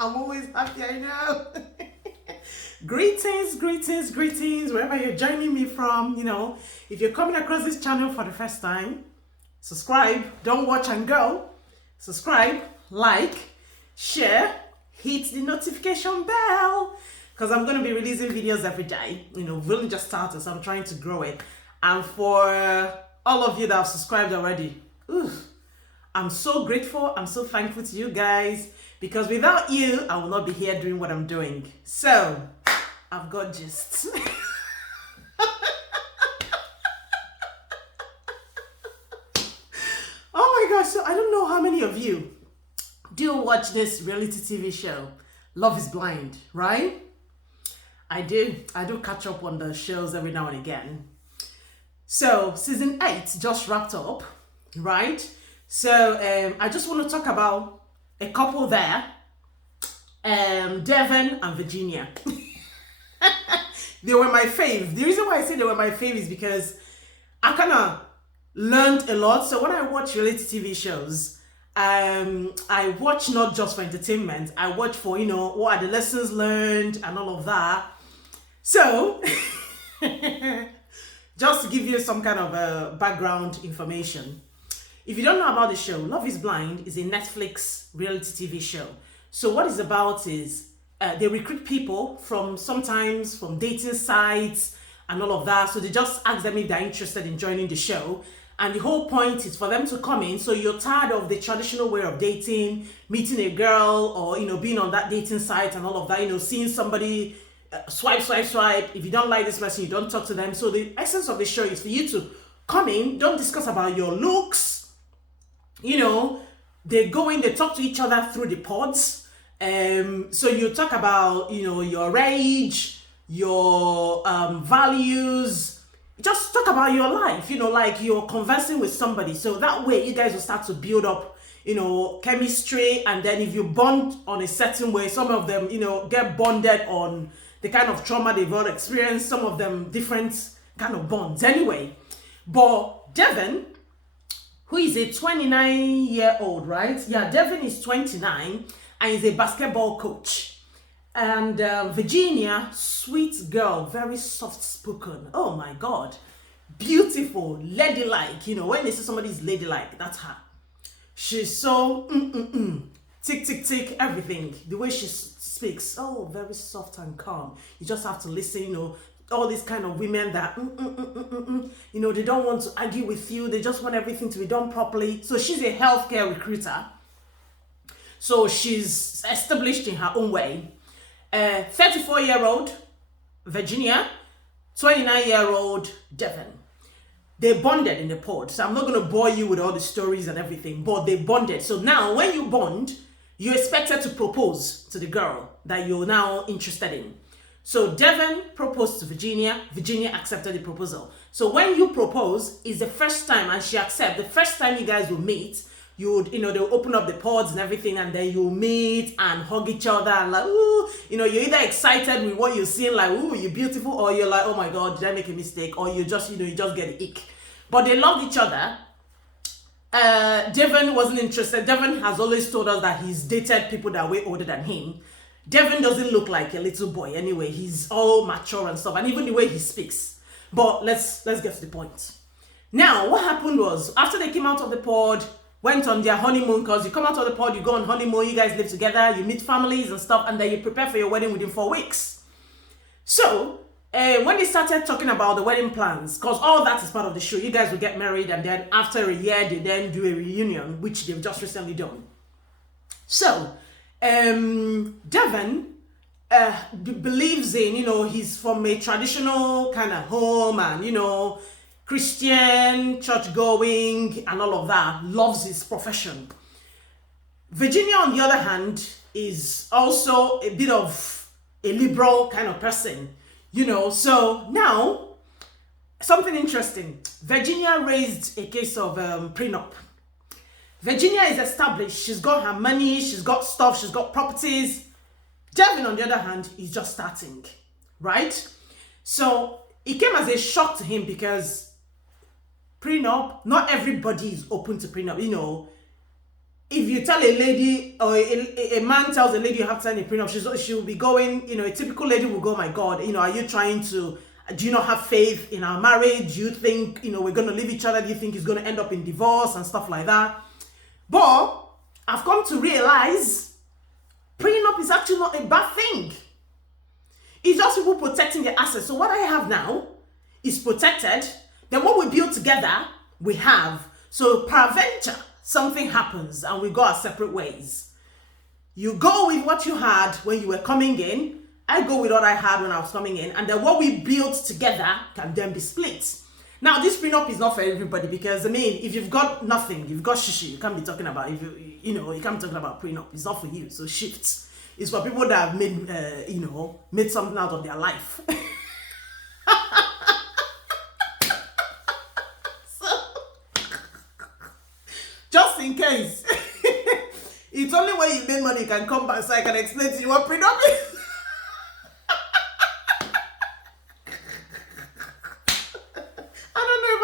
I'm always happy, I know. Greetings, greetings, greetings, wherever you're joining me from. If you're coming across this channel for the first time, subscribe, don't watch and go. Subscribe, like, share, hit the notification bell, because I'm going to be releasing videos every day. We've only just started, so I'm trying to grow it. And for all of you that have subscribed already, I'm so grateful, I'm so thankful to you guys, because without you, I will not be here doing what I'm doing. So, I've got gists. Oh my gosh, so I don't know how many of you do watch this reality TV show, Love is Blind, right? I do catch up on the shows every now and again. So, season 8 just wrapped up, right? So, I just want to talk about a couple there, Devon and Virginia. They were my fave. The reason why I say they were my fave is because I kind of learned a lot. So when I watch reality TV shows, I watch not just for entertainment. I watch for, what are the lessons learned and all of that. So, just to give you some kind of background information. If you don't know about the show, Love is Blind is a Netflix reality TV show. So what it's about is they recruit people sometimes from dating sites and all of that. So they just ask them if they're interested in joining the show. And the whole point is for them to come in. So you're tired of the traditional way of dating, meeting a girl or, being on that dating site and all of that, seeing somebody swipe. If you don't like this person, you don't talk to them. So the essence of the show is for you to come in, don't discuss about your looks. They go in, they talk to each other through the pods. So you talk about, your age, your values, just talk about your life, like you're conversing with somebody. So that way you guys will start to build up, chemistry. And then if you bond on a certain way, some of them, get bonded on the kind of trauma they've all experienced, some of them different kind of bonds anyway. But Devon, who is a 29-year-old, right? Yeah, Devon is 29 and is a basketball coach. And Virginia, sweet girl, very soft-spoken. Oh my God. Beautiful, ladylike. When they say somebody's ladylike, that's her. She's so, tick, everything. The way she speaks, very soft and calm. You just have to listen, all these kind of women that, they don't want to argue with you. They just want everything to be done properly. So she's a healthcare recruiter. So she's established in her own way. 34-year-old Virginia, 29-year-old Devon. They bonded in the pod. So I'm not going to bore you with all the stories and everything, but they bonded. So now when you bond, you're expected to propose to the girl that you're now interested in. So Devon proposed to Virginia. Virginia accepted the proposal. So when you propose, it's the first time and she accepts. The first time you guys will meet, they'll open up the pods and everything, and then you'll meet and hug each other and like, ooh, you're either excited with what you're seeing, like, ooh, you're beautiful, or you're like, oh my God, did I make a mistake? Or you just, you just get the ick. But they loved each other. Devon wasn't interested. Devon has always told us that he's dated people that are way older than him. Devon doesn't look like a little boy anyway. He's all mature and stuff, and even the way he speaks. But let's get to the point. Now, what happened was, after they came out of the pod, went on their honeymoon, because you come out of the pod, you go on honeymoon, you guys live together, you meet families and stuff, and then you prepare for your wedding within 4 weeks. So, when they started talking about the wedding plans, because all that is part of the show, you guys will get married, and then after a year, they then do a reunion, which they've just recently done. So, Devon believes in, he's from a traditional kind of home and, Christian, church going and all of that, loves his profession. Virginia, on the other hand, is also a bit of a liberal kind of person, So now, something interesting. Virginia raised a case of prenup. Virginia is established. She's got her money, she's got stuff, she's got properties. Devon, on the other hand, is just starting, right? So it came as a shock to him because prenup, not everybody is open to prenup. if you tell a lady, or a man tells a lady you have to sign a prenup, she'll be going, a typical lady will go, my God, are you trying to, do you not have faith in our marriage? Do you think, we're going to leave each other? Do you think it's going to end up in divorce and stuff like that? But I've come to realize prenup is actually not a bad thing. It's just people protecting their assets. So what I have now is protected. Then what we build together, we have. So peradventure, something happens and we go our separate ways. You go with what you had when you were coming in. I go with what I had when I was coming in. And then what we build together can then be split. Now, this prenup is not for everybody because, if you've got nothing, you've got shishi, you can't be talking about, you can't be talking about prenup. It's not for you. So shift. It's for people that have made, made something out of their life. So, just in case. It's only when you made money you can come back so I can explain to you what prenup is.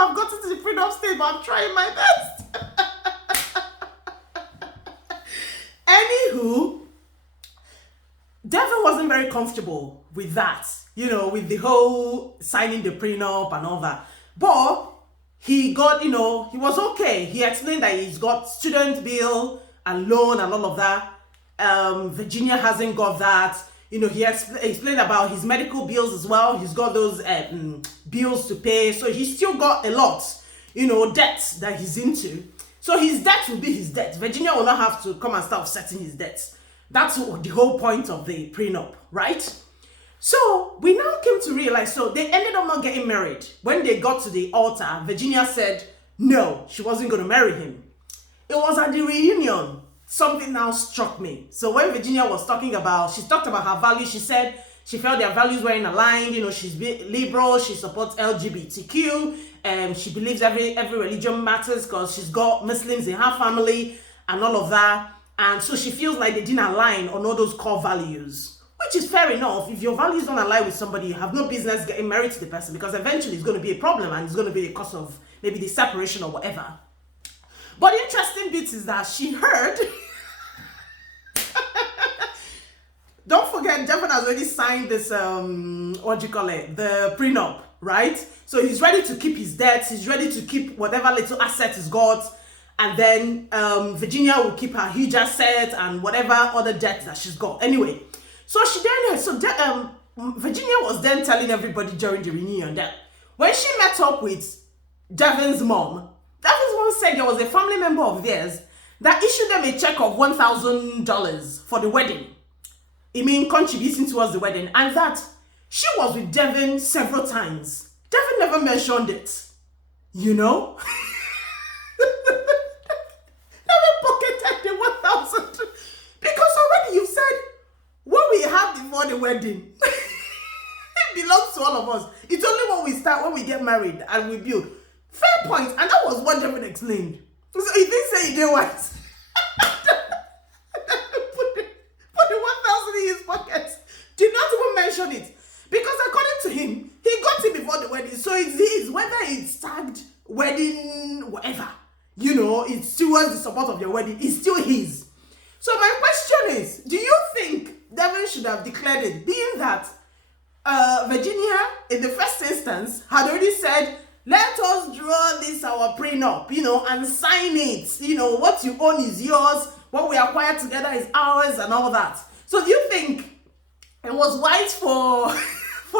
I've gotten to the prenup stage, but I'm trying my best. Anywho, Devin wasn't very comfortable with that, with the whole signing the prenup and all that. But he got, he was okay. He explained that he's got student bill and loan and all of that. Virginia hasn't got that. He explained about his medical bills as well. He's got those bills to pay. So he's still got a lot, debts that he's into. So his debt will be his debt. Virginia will not have to come and start offsetting his debts. That's the whole point of the prenup, right? So we now came to realize, so they ended up not getting married. When they got to the altar, Virginia said, no, she wasn't going to marry him. It was at the reunion. Something now struck me. So when Virginia was talking about, she talked about her values. She said she felt their values were in aligned. She's liberal. She supports LGBTQ. And she believes every religion matters because she's got Muslims in her family and all of that. And so she feels like they didn't align on all those core values, which is fair enough. If your values don't align with somebody, you have no business getting married to the person because eventually it's going to be a problem and it's going to be the cause of maybe the separation or whatever. But the interesting bit is that she heard. Don't forget, Devin has already signed this, the prenup, right? So he's ready to keep his debts. He's ready to keep whatever little asset he's got. And then Virginia will keep her huge asset and whatever other debt that she's got. Anyway, so Virginia was then telling everybody during the reunion that when she met up with Devin's mom said there was a family member of theirs that issued them a check of $1,000 for the wedding. Contributing towards the wedding, and that she was with Devin several times. Devin never mentioned it. Never pocketed the 1,000 because already you said what we have before the wedding it belongs to all of us. It's only when we get married and we build. Fair point, and that was what Devin explained. So he didn't say he did what. Put the 1,000 in his pocket. Did not even mention it. Because according to him, he got it before the wedding. So it's his, whether it's tagged, wedding, whatever. It's towards the support of your wedding. It's still his. So my question is, do you think Devin should have declared it, being that Virginia, in the first instance, had already said, let us draw this our prenup, and sign it. What you own is yours. What we acquire together is ours and all that. So do you think it was wise for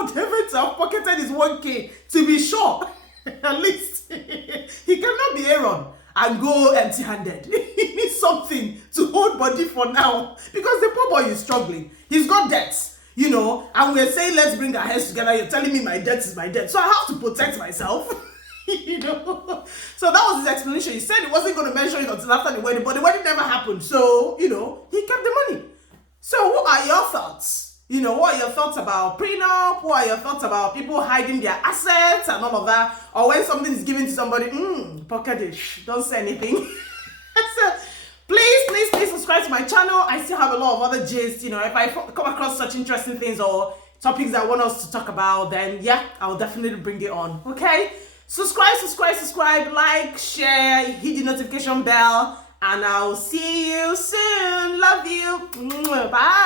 David to have pocketed his 1K to be sure? At least he cannot be Aaron and go empty-handed. He needs something to hold body for now because the poor boy is struggling. He's got debts. And we're saying, let's bring our heads together. You're telling me my debt is my debt. So I have to protect myself. So that was his explanation. He said he wasn't going to mention it until after the wedding, but the wedding never happened. So, he kept the money. So what are your thoughts? What are your thoughts about prenup? What are your thoughts about people hiding their assets and all of that? Or when something is given to somebody, pocket it, don't say anything. So, please subscribe to my channel. I still have a lot of other gists. If I come across such interesting things or topics that I want us to talk about, then yeah, I'll definitely bring it on. Okay? Subscribe, like, share, hit the notification bell, and I'll see you soon. Love you. Bye.